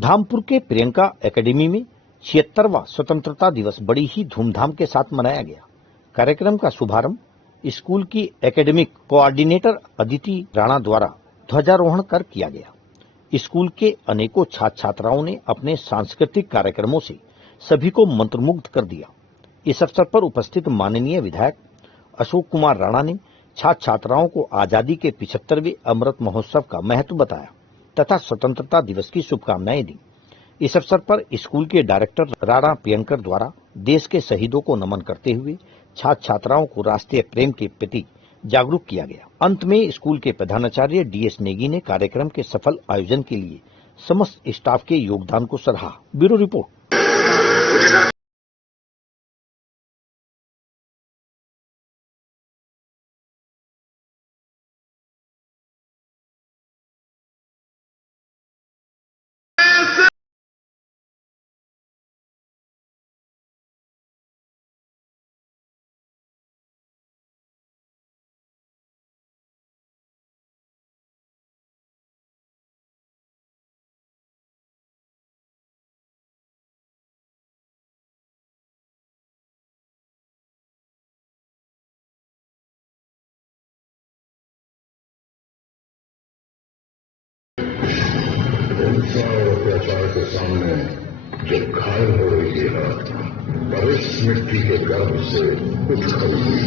धामपुर के प्रियंका एकेडमी में 76वां स्वतंत्रता दिवस बड़ी ही धूमधाम के साथ मनाया गया। कार्यक्रम का शुभारंभ स्कूल की एकेडमिक कोऑर्डिनेटर अदिति राणा द्वारा ध्वजारोहण कर किया गया। स्कूल के अनेकों छात्र छात्राओं ने अपने सांस्कृतिक कार्यक्रमों से सभी को मंत्रमुग्ध कर दिया। इस अवसर पर उपस्थित माननीय विधायक अशोक कुमार राणा ने छात्र छात्राओं को आजादी के 75वें अमृत महोत्सव का महत्व बताया तथा स्वतंत्रता दिवस की शुभकामनाएं दी। इस अवसर पर स्कूल के डायरेक्टर राणा प्रियंकर द्वारा देश के शहीदों को नमन करते हुए छात्र छात्राओं को राष्ट्रीय प्रेम के प्रति जागरूक किया गया। अंत में स्कूल के प्रधानाचार्य डीएस नेगी ने कार्यक्रम के सफल आयोजन के लिए समस्त स्टाफ के योगदान को सराहा। Bureau report. हिंसा और अत्याचार के सामने जब घायल हो रही है, पर इस मिट्टी के गर्भ से कुछ खड़ी हुई